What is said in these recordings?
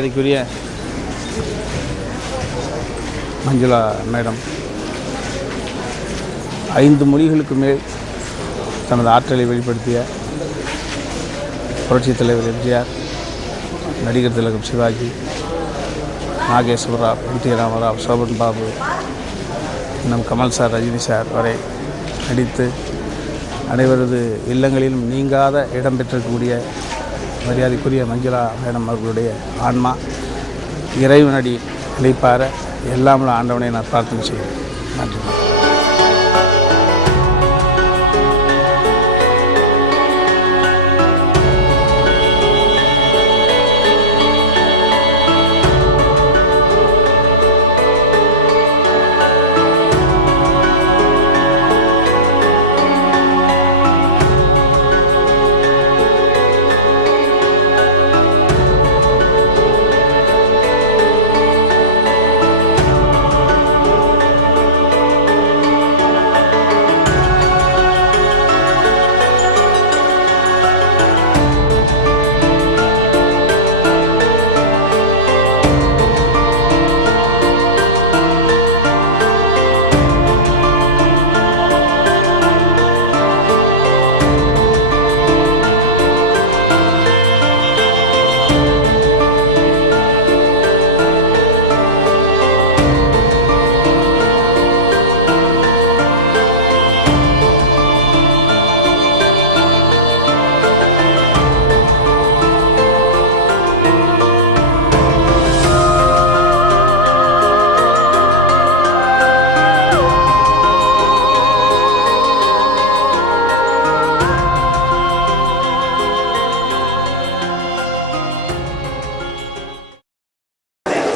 மரியாதைக்குரிய மஞ்சுளா மேடம் 5 மொழிகளுக்கு மேல் தனது ஆற்றலை வெளிப்படுத்திய புரட்சித் தலைவர் எம்ஜிஆர், நடிகர் திலகம் சிவாஜி, நாகேஸ்வர ராவ், என்.டி. ராமராவ், சோபன் பாபு, நம் கமல் சார், ரஜினி சார் வரை நடித்து அனைவரது இல்லங்களிலும் நீங்காத இடம் பெற்றக்கூடிய மரியாதைக்குரிய மஞ்சுளா மேடம் அவர்களுடைய ஆன்மா இறைவனடி இளைப்பார எல்லாமுள்ள ஆண்டவனை நான் பிரார்த்தனை செய்கிறேன். நன்றி.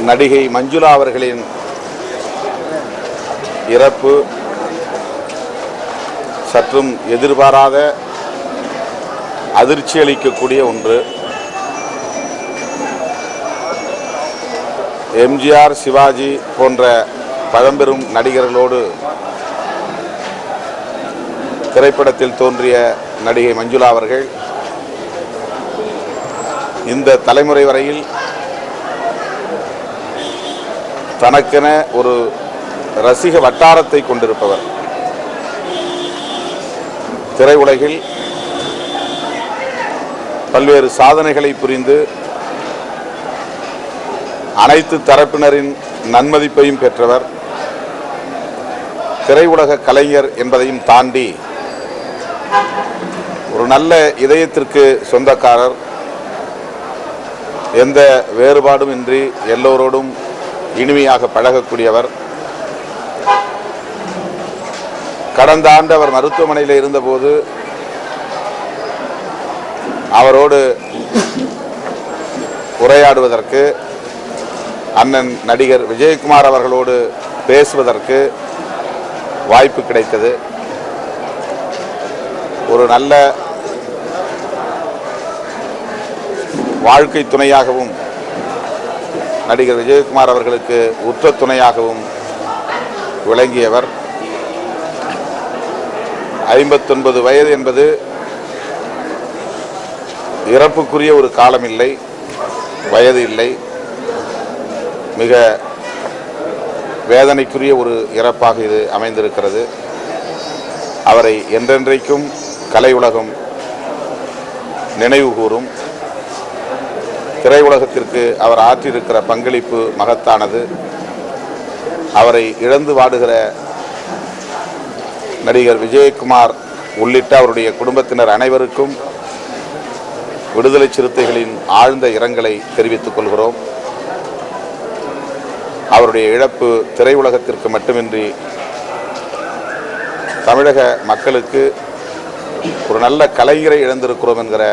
நடிகை மஞ்சுளா அவர்களின் இறப்பு சற்றும் எதிர்பாராத அதிர்ச்சி அளிக்கக்கூடிய ஒன்று. எம்ஜிஆர், சிவாஜி போன்ற பழம்பெரும் நடிகர்களோடு திரைப்படத்தில் தோன்றிய நடிகை மஞ்சுளா அவர்கள் இந்த தலைமுறை வரையில் தனக்கென ஒரு ரசிக வட்டாரத்தை கொண்டிருப்பவர். திரையுலகில் பல்வேறு சாதனைகளை புரிந்து அனைத்து தரப்பினரின் நன்மதிப்பையும் பெற்றவர். திரையுலக கலைஞர் என்பதையும் தாண்டி ஒரு நல்ல இதயத்திற்கு சொந்தக்காரர். எந்த வேறுபாடும் இன்றி எல்லோரோடும் இனிமையாக பழகக்கூடியவர். கடந்த ஆண்டு அவர் மருத்துவமனையில் இருந்தபோது அவரோடு உரையாடுவதற்கு, அண்ணன் நடிகர் விஜயகுமார் அவர்களோடு பேசுவதற்கு வாய்ப்பு கிடைத்தது. ஒரு நல்ல வாழ்க்கை துணையாகவும் நடிகர் விஜயகுமார் அவர்களுக்கு உற்ற துணையாகவும் விளங்கியவர். 59 வயது என்பது இறப்புக்குரிய ஒரு காலம் இல்லை, வயது இல்லை. மிக வேதனைக்குரிய ஒரு இறப்பாக இது அமைந்திருக்கிறது. அவரை என்றென்றைக்கும் கலை உலகம் நினைவு கூறும். திரையுலகத்திற்கு அவர் ஆற்றியிருக்கிற பங்களிப்பு மகத்தானது. அவரை இழந்து வாடுகிற நடிகர் விஜயகுமார் உள்ளிட்ட அவருடைய குடும்பத்தினர் அனைவருக்கும் விடுதலை சிறுத்தைகளின் ஆழ்ந்த இரங்கலை தெரிவித்துக் கொள்கிறோம். அவருடைய இழப்பு திரையுலகத்திற்கு மட்டுமின்றி தமிழக மக்களுக்கு ஒரு நல்ல கலைஞரை இழந்திருக்கிறோம் என்கிற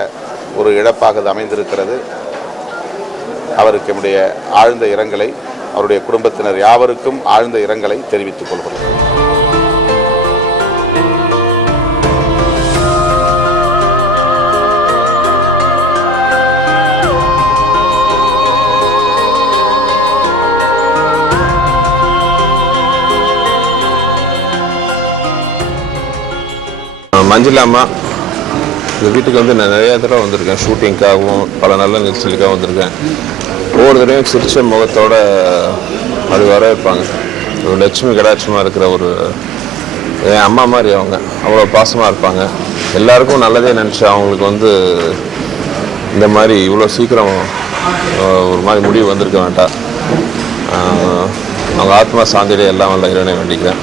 ஒரு இழப்பாக இது அமைந்திருக்கிறது. அவருக்கு நம்முடைய ஆழ்ந்த இரங்கலை, அவருடைய குடும்பத்தினர் யாவருக்கும் ஆழ்ந்த இரங்கலை தெரிவித்துக் கொள்கிறோம். மஞ்சுளா அம்மா இந்த வீட்டுக்கு வந்து நான் நிறையா தடவை வந்திருக்கேன். ஷூட்டிங்காகவும் பல நல்ல நிகழ்ச்சிகளுக்காக வந்திருக்கேன். ஒவ்வொரு தடவையும் சிரிச்ச முகத்தோட அப்படி வரவேற்பாங்க. ஒரு லட்சுமி கடாட்சமாக இருக்கிற ஒரு என் அம்மா மாதிரி அவங்க அவ்வளோ பாசமாக இருப்பாங்க. எல்லாருக்கும் நல்லதே நினச்சி அவங்களுக்கு வந்து இந்த மாதிரி இவ்வளோ சீக்கிரம் ஒரு மாதிரி முடிவு வந்திருக்க வேண்டாம். அவங்க ஆத்மா சாந்தியிலே எல்லாம் வல்ல இறைவனை வேண்டிக்கிறேன்.